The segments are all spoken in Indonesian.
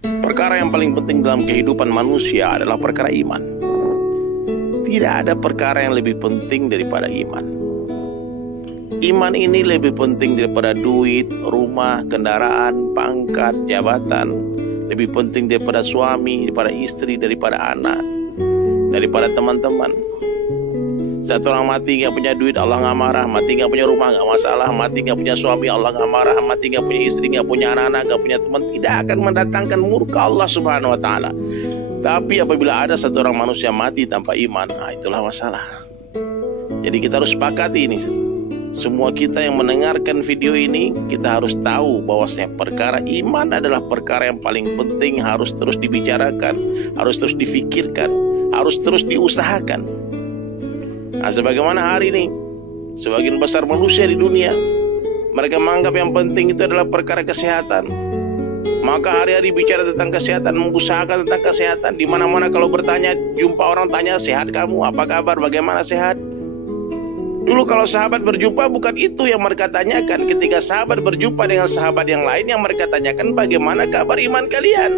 Perkara yang paling penting dalam kehidupan manusia adalah perkara iman. Tidak ada perkara yang lebih penting daripada iman. Iman ini lebih penting daripada duit, rumah, kendaraan, pangkat, jabatan. Lebih penting daripada suami, daripada istri, daripada anak, daripada teman-teman. Satu orang mati gak punya duit, Allah gak marah. Mati gak punya rumah, gak masalah. Mati gak punya suami, Allah gak marah. Mati gak punya istri, gak punya anak-anak, gak punya teman, tidak akan mendatangkan murka Allah subhanahu wa ta'ala. Tapi apabila ada satu orang manusia mati tanpa iman, itulah masalah. Jadi kita harus sepakati ini. Semua kita yang mendengarkan video ini, kita harus tahu bahwasanya perkara iman adalah perkara yang paling penting, harus terus dibicarakan, harus terus difikirkan, harus terus diusahakan. Nah, sebagaimana hari ini sebagian besar manusia di dunia, mereka menganggap yang penting itu adalah perkara kesehatan. Maka hari-hari bicara tentang kesehatan, mengusahakan tentang kesehatan. Di mana-mana kalau bertanya, jumpa orang tanya, sehat kamu, apa kabar, bagaimana sehat? Dulu kalau sahabat berjumpa, bukan itu yang mereka tanyakan. Ketika sahabat berjumpa dengan sahabat yang lain, yang mereka tanyakan bagaimana kabar iman kalian.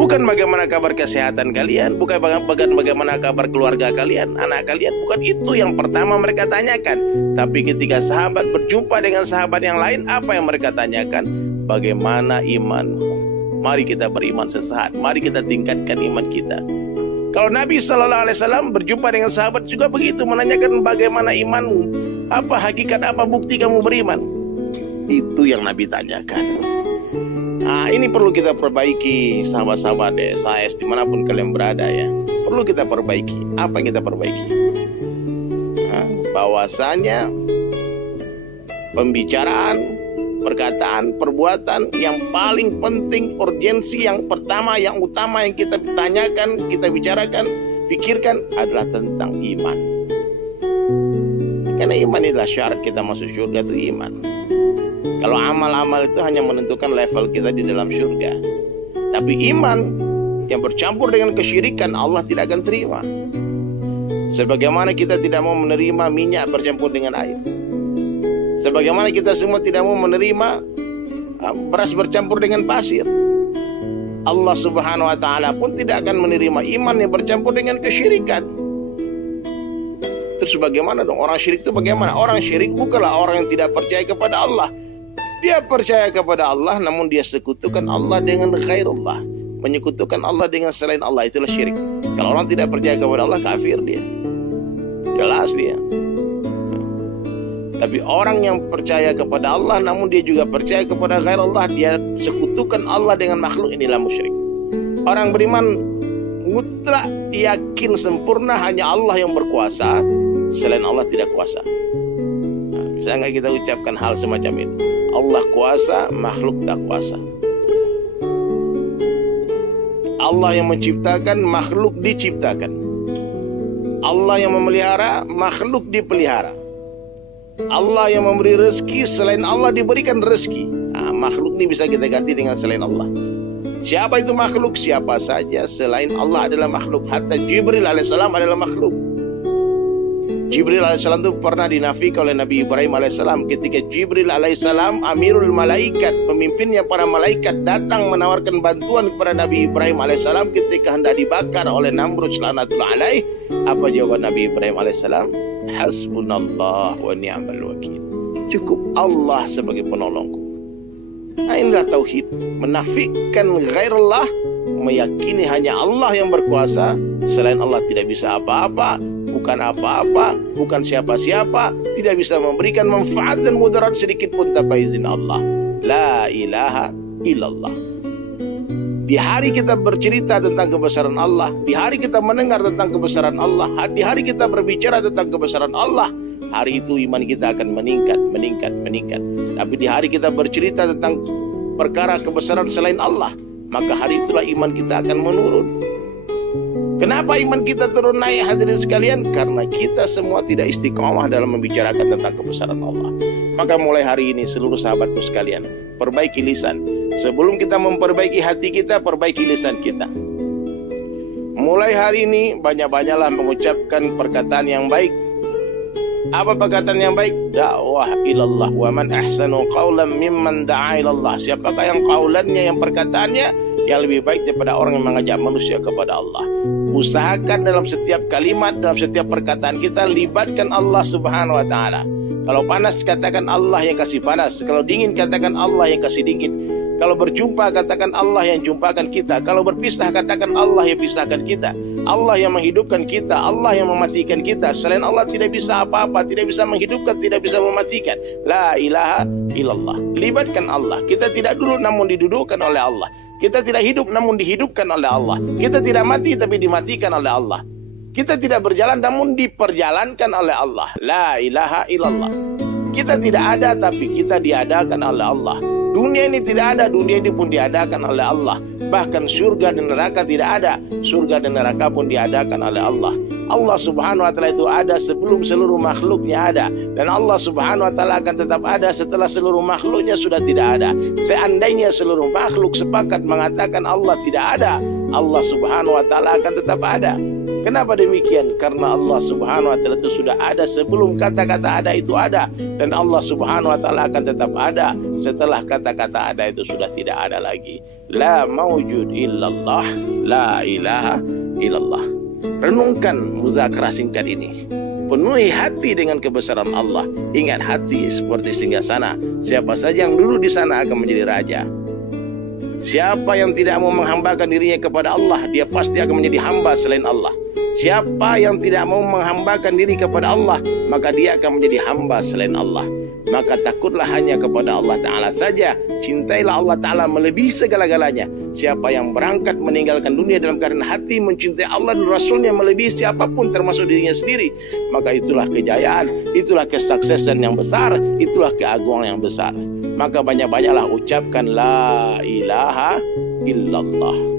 Bukan bagaimana kabar kesehatan kalian, bukan bagaimana kabar keluarga kalian, anak kalian. Bukan itu yang pertama mereka tanyakan. Tapi ketika sahabat berjumpa dengan sahabat yang lain, apa yang mereka tanyakan? Bagaimana imanmu? Mari kita beriman sesaat. Mari kita tingkatkan iman kita. Kalau Nabi SAW berjumpa dengan sahabat juga begitu, menanyakan bagaimana imanmu, apa hakikat, apa bukti kamu beriman. Itu yang Nabi tanyakan. Nah, ini perlu kita perbaiki, sahabat-sahabat SAS dimanapun kalian berada ya. Perlu kita perbaiki. Apa yang kita perbaiki? Bahwasanya pembicaraan, perkataan, perbuatan yang paling penting, urgensi yang pertama, yang utama yang kita tanyakan, kita bicarakan, pikirkan adalah tentang iman. Karena iman adalah syarat kita masuk surga, itu iman. Kalau amal-amal itu hanya menentukan level kita di dalam surga. Tapi iman yang bercampur dengan kesyirikan, Allah tidak akan terima. Sebagaimana kita tidak mau menerima minyak bercampur dengan air. Sebagaimana kita semua tidak mau menerima beras bercampur dengan pasir. Allah subhanahu wa ta'ala pun tidak akan menerima iman yang bercampur dengan kesyirikan. Terus bagaimana dong? Orang syirik itu bagaimana? Orang syirik bukanlah orang yang tidak percaya kepada Allah. Dia percaya kepada Allah, namun dia sekutukan Allah dengan ghairullah. Menyekutukan Allah dengan selain Allah, itulah syirik. Kalau orang tidak percaya kepada Allah, kafir dia. Jelas dia. Tapi orang yang percaya kepada Allah, namun dia juga percaya kepada ghairullah, dia sekutukan Allah dengan makhluk, inilah musyrik. Orang beriman mutlak yakin sempurna hanya Allah yang berkuasa, selain Allah tidak kuasa. Bisa nggak kita ucapkan hal semacam ini? Allah kuasa, makhluk tak kuasa. Allah yang menciptakan, makhluk diciptakan. Allah yang memelihara, makhluk dipelihara. Allah yang memberi rezeki, selain Allah diberikan rezeki. Makhluk ini bisa kita ganti dengan selain Allah. Siapa itu makhluk? Siapa saja selain Allah adalah makhluk. Hatta Jibril alaihissalam adalah makhluk. Jibril alaihissalam itu pernah dinafikan oleh Nabi Ibrahim alaihissalam. Ketika Jibril alaihissalam, amirul malaikat, pemimpinnya para malaikat, datang menawarkan bantuan kepada Nabi Ibrahim alaihissalam ketika hendak dibakar oleh Namrud laknatullah alaih. Apa jawaban Nabi Ibrahim alaihissalam? Hasbunallah wa ni'mal wakil. Cukup Allah sebagai penolongku. Nah, inilah tauhid. Menafikan ghairullah, meyakini hanya Allah yang berkuasa, selain Allah tidak bisa apa-apa, bukan apa-apa, bukan siapa-siapa, tidak bisa memberikan manfaat dan mudarat sedikit pun tanpa izin Allah. La ilaha illallah. Di hari kita bercerita tentang kebesaran Allah, di hari kita mendengar tentang kebesaran Allah, di hari kita berbicara tentang kebesaran Allah, hari itu iman kita akan meningkat. Tapi di hari kita bercerita tentang perkara kebesaran selain Allah, maka hari itulah iman kita akan menurun. Kenapa iman kita turun naik, hadirin sekalian? Karena kita semua tidak istiqomah dalam membicarakan tentang kebesaran Allah. Maka mulai hari ini seluruh sahabatku sekalian, perbaiki lisan. Sebelum kita memperbaiki hati kita, perbaiki lisan kita. Mulai hari ini banyak-banyaklah mengucapkan perkataan yang baik. Apa perkataan yang baik? Dakwah ilallah. Wa man ahsanu qawlan mimman da'a ilallah. Siapakah yang qaulannya, yang perkataannya yang lebih baik daripada orang yang mengajak manusia kepada Allah. Usahakan dalam setiap kalimat, dalam setiap perkataan kita, libatkan Allah subhanahu wa ta'ala. Kalau panas, katakan Allah yang kasih panas. Kalau dingin, katakan Allah yang kasih dingin. Kalau berjumpa, katakan Allah yang jumpakan kita. Kalau berpisah, katakan Allah yang pisahkan kita. Allah yang menghidupkan kita, Allah yang mematikan kita. Selain Allah tidak bisa apa-apa, tidak bisa menghidupkan, tidak bisa mematikan. La ilaha illallah. Libatkan Allah. Kita tidak duduk namun didudukkan oleh Allah. Kita tidak hidup namun dihidupkan oleh Allah. Kita tidak mati tapi dimatikan oleh Allah. Kita tidak berjalan namun diperjalankan oleh Allah. La ilaha illallah. Kita tidak ada tapi kita diadakan oleh Allah. Dunia ini tidak ada, dunia ini pun diadakan oleh Allah. Bahkan surga dan neraka tidak ada, surga dan neraka pun diadakan oleh Allah. Allah subhanahu wa ta'ala itu ada sebelum seluruh makhluknya ada. Dan Allah subhanahu wa ta'ala akan tetap ada setelah seluruh makhluknya sudah tidak ada. Seandainya seluruh makhluk sepakat mengatakan Allah tidak ada, Allah subhanahu wa ta'ala akan tetap ada. Kenapa demikian? Karena Allah subhanahu wa ta'ala itu sudah ada sebelum kata-kata ada itu ada. Dan Allah subhanahu wa ta'ala akan tetap ada setelah kata-kata ada itu sudah tidak ada lagi. La mawjud illallah, la ilaha illallah. Renungkan muzakarah singkat ini. Penuhi hati dengan kebesaran Allah. Ingat, hati seperti singgasana. Siapa saja yang duduk di sana akan menjadi raja. Siapa yang tidak mau menghambakan dirinya kepada Allah, dia pasti akan menjadi hamba selain Allah. Siapa yang tidak mau menghambakan diri kepada Allah, maka dia akan menjadi hamba selain Allah. Maka takutlah hanya kepada Allah Ta'ala saja. Cintailah Allah Ta'ala melebihi segala-galanya. Siapa yang berangkat meninggalkan dunia dalam keadaan hati mencintai Allah dan Rasulnya melebihi siapapun termasuk dirinya sendiri, maka itulah kejayaan, itulah kesuksesan yang besar, itulah keagungan yang besar. Maka banyak-banyaklah ucapkan la ilaha illallah.